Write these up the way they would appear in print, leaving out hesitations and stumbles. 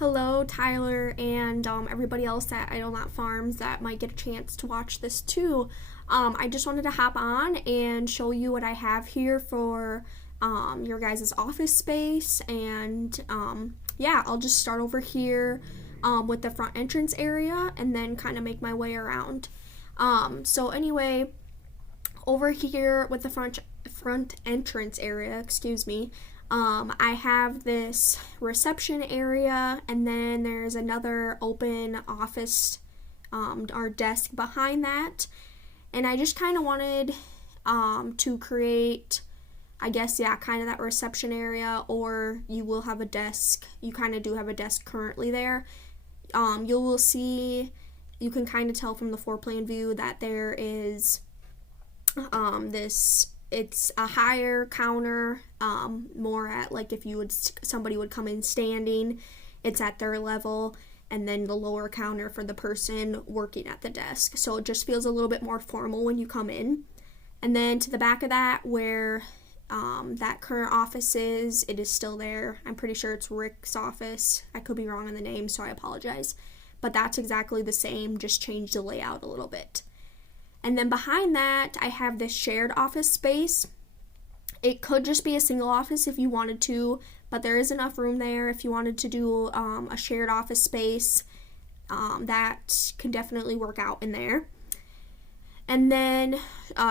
Hello, Tyler, and everybody else at Idlenot Farms that might get a chance to watch this too. I just wanted to hop on and show you what I have here for your guys' office space, and yeah, I'll just start over here with the front entrance area and then kind of make my way around. So anyway, over here with the front entrance area, I have this reception area, and then there's another open office or desk behind that. And I just kind of wanted to create, kind of that reception area, or you will have a desk. You kind of do have a desk currently there. You will see, you can kind of tell from the floor plan view that there is it's a higher counter, more at like if somebody would come in standing, it's at their level, and then the lower counter for the person working at the desk. So it just feels a little bit more formal when you come in. And then to the back of that, where that current office is, it is still there. I'm pretty sure it's Rick's office. I could be wrong on the name, so I apologize. But that's exactly the same, just changed the layout a little bit. And then behind that, I have this shared office space. It could just be a single office if you wanted to, but there is enough room there if you wanted to do a shared office space. That can definitely work out in there. And then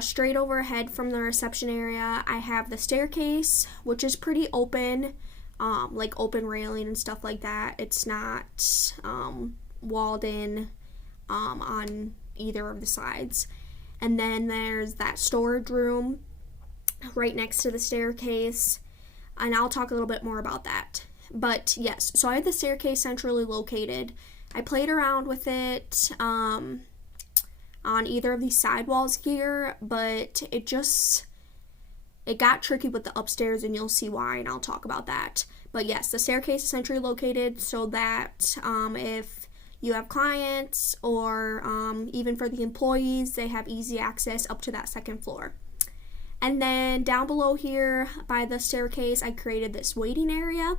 straight overhead from the reception area, I have the staircase, which is pretty open, like open railing and stuff like that. It's not walled in on either of the sides. And then there's that storage room right next to the staircase, and I'll talk a little bit more about that. But yes, so I have the staircase centrally located. I played around with it on either of these sidewalls here, but it got tricky with the upstairs, and you'll see why, and I'll talk about that. But yes, the staircase is centrally located so that if you have clients or even for the employees, they have easy access up to that second floor. And then down below here by the staircase, I created this waiting area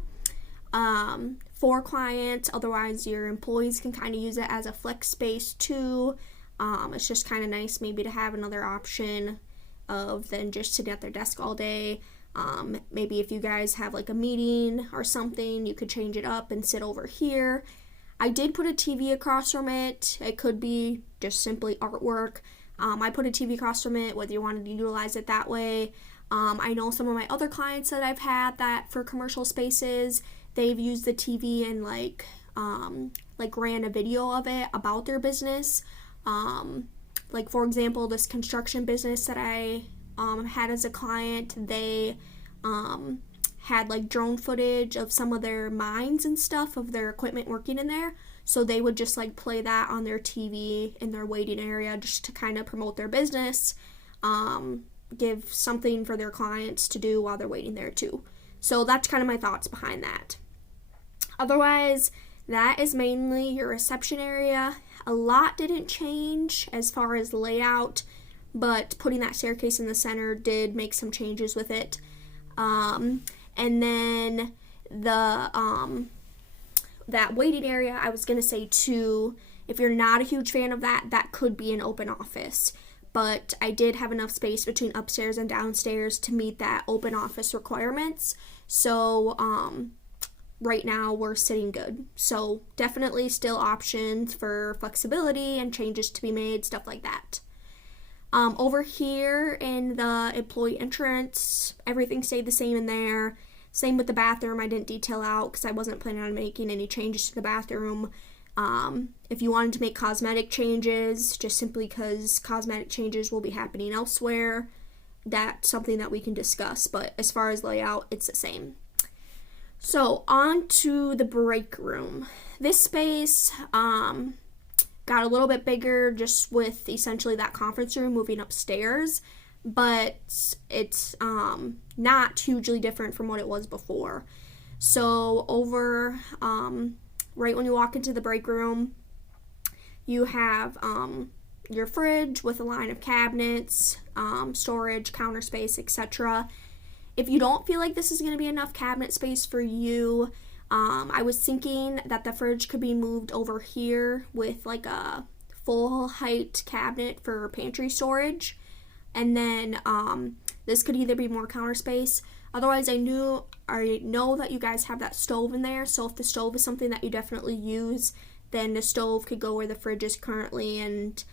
for clients. Otherwise, your employees can kind of use it as a flex space too. It's just kind of nice maybe to have another option of than just sitting at their desk all day. Maybe if you guys have like a meeting or something, you could change it up and sit over here. I did put a TV across from it. It could be just simply artwork. I put a TV across from it, whether you wanted to utilize it that way. I know some of my other clients that I've had that for commercial spaces, they've used the TV and like ran a video of it about their business. Like for example, this construction business that I had as a client, they had like drone footage of some of their mines and stuff of their equipment working in there, so they would just like play that on their TV in their waiting area just to kind of promote their business, give something for their clients to do while they're waiting there too. So that's kind of my thoughts behind that. Otherwise, that is mainly your reception area. A lot didn't change as far as layout, but putting that staircase in the center did make some changes with it. And then the that waiting area, I was going to say too, if you're not a huge fan of that, that could be an open office. But I did have enough space between upstairs and downstairs to meet that open office requirements. So right now we're sitting good. So definitely still options for flexibility and changes to be made, stuff like that. Over here in the employee entrance, everything stayed the same in there. Same with the bathroom. I didn't detail out because I wasn't planning on making any changes to the bathroom. If you wanted to make cosmetic changes, just simply because cosmetic changes will be happening elsewhere, that's something that we can discuss. But as far as layout, it's the same. So on to the break room. This space got a little bit bigger just with essentially that conference room moving upstairs, but it's not hugely different from what it was before. So over right when you walk into the break room, you have your fridge with a line of cabinets, storage, counter space, etc. If you don't feel like this is going to be enough cabinet space for you, I was thinking that the fridge could be moved over here with like a full height cabinet for pantry storage. And then this could either be more counter space. Otherwise, I know that you guys have that stove in there. So if the stove is something that you definitely use, then the stove could go where the fridge is currently, and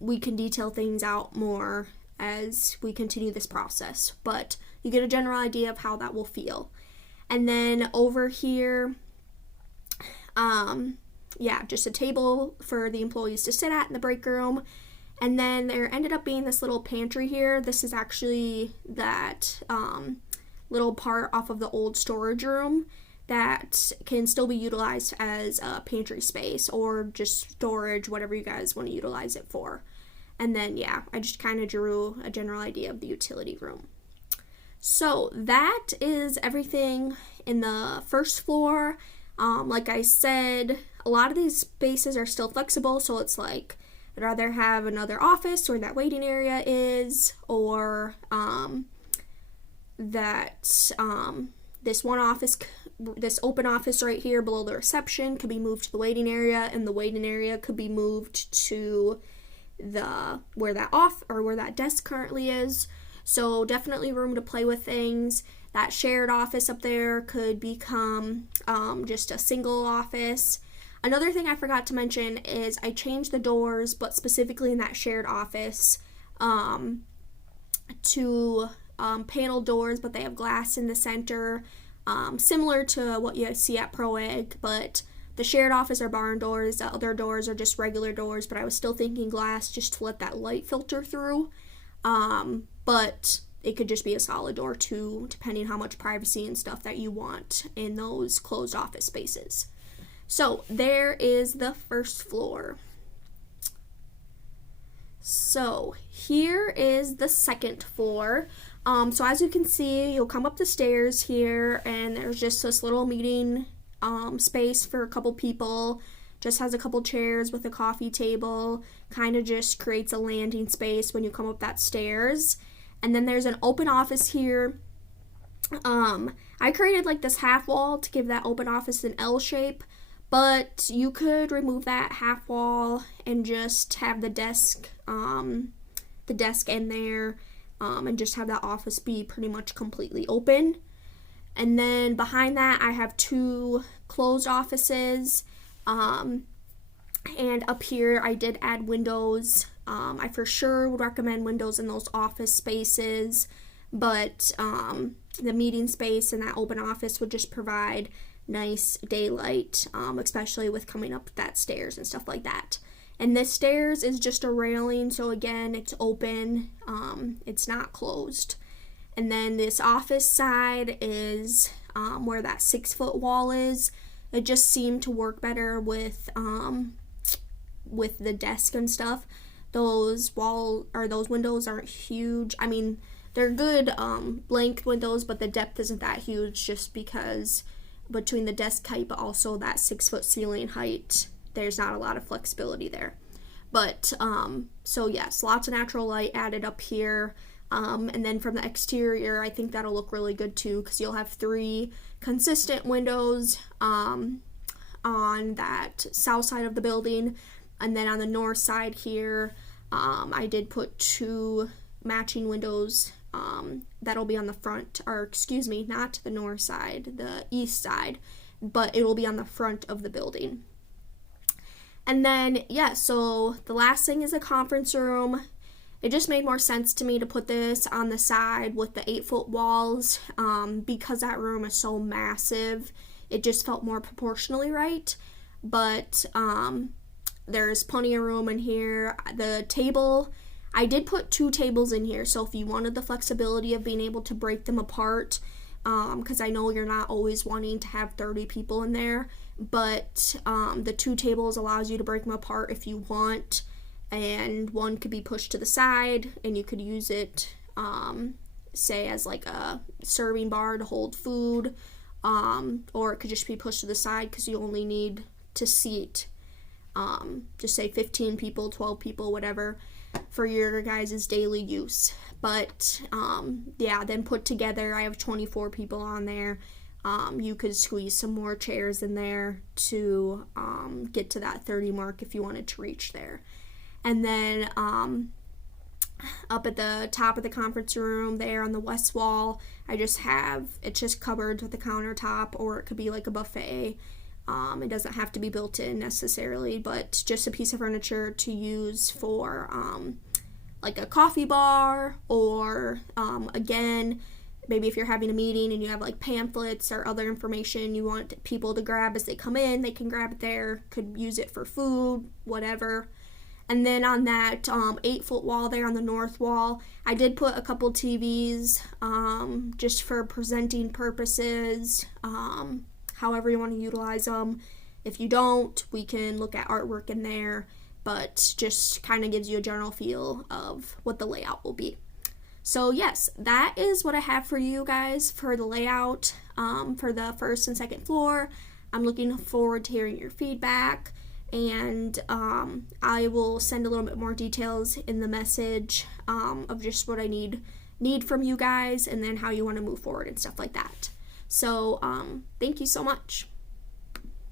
we can detail things out more as we continue this process. But you get a general idea of how that will feel. And then over here, just a table for the employees to sit at in the break room. And then there ended up being this little pantry here. This is actually that little part off of the old storage room that can still be utilized as a pantry space or just storage, whatever you guys want to utilize it for. And then, I just kind of drew a general idea of the utility room. So that is everything in the first floor. Like I said, a lot of these spaces are still flexible, so it's like I'd rather have another office where that waiting area is, or this one office, this open office right here below the reception could be moved to the waiting area, and the waiting area could be moved to where that desk currently is. So definitely room to play with things. That shared office up there could become just a single office. Another thing I forgot to mention is I changed the doors, but specifically in that shared office, to panel doors, but they have glass in the center, similar to what you see at Pro Egg, but the shared office are barn doors, the other doors are just regular doors, but I was still thinking glass just to let that light filter through. But it could just be a solid door too, depending how much privacy and stuff that you want in those closed office spaces. So there is the first floor. So here is the second floor. So as you can see, you'll come up the stairs here, and there's just this little meeting space for a couple people. Just has a couple chairs with a coffee table. Kind of just creates a landing space when you come up that stairs. And then there's an open office here. I created like this half wall to give that open office an L shape, but you could remove that half wall and just have the desk in there, and just have that office be pretty much completely open. And then behind that, I have two closed offices. And up here, I did add windows. I for sure would recommend windows in those office spaces, but the meeting space and that open office would just provide nice daylight, especially with coming up that stairs and stuff like that. And this stairs is just a railing, so again, it's open, it's not closed. And then this office side is where that 6-foot wall is. It just seemed to work better with the desk and stuff. Those windows aren't huge. I mean, they're good length windows, but the depth isn't that huge, just because between the desk height but also that 6-foot ceiling height, there's not a lot of flexibility there. But so yes, lots of natural light added up here. And then from the exterior, I think that'll look really good too, because you'll have 3 consistent windows on that south side of the building. And then on the north side here, I did put 2 matching windows that'll be on the front, or excuse me, not the north side, the east side, but it will be on the front of the building. And then, so the last thing is a conference room. It just made more sense to me to put this on the side with the 8-foot walls, because that room is so massive. It just felt more proportionally right. But there's plenty of room in here. The table, I did put 2 tables in here, so if you wanted the flexibility of being able to break them apart, because I know you're not always wanting to have 30 people in there, but the 2 tables allows you to break them apart if you want, and one could be pushed to the side, and you could use it, say, as like a serving bar to hold food, or it could just be pushed to the side because you only need to seat, just say 15 people, 12 people, whatever, for your guys' daily use. But then put together, I have 24 people on there. You could squeeze some more chairs in there to get to that 30 mark if you wanted to reach there. And then up at the top of the conference room there on the west wall, it's just covered with a countertop, or it could be like a buffet. It doesn't have to be built in necessarily, but just a piece of furniture to use for like a coffee bar, or again, maybe if you're having a meeting and you have like pamphlets or other information you want people to grab as they come in, they can grab it there. Could use it for food, whatever. And then on that 8-foot wall there on the north wall, I did put a couple TVs just for presenting purposes, however you want to utilize them. If you don't, we can look at artwork in there, but just kind of gives you a general feel of what the layout will be. So yes, that is what I have for you guys for the layout for the first and second floor. I'm looking forward to hearing your feedback, and I will send a little bit more details in the message of just what I need from you guys, and then how you want to move forward and stuff like that. So thank you so much.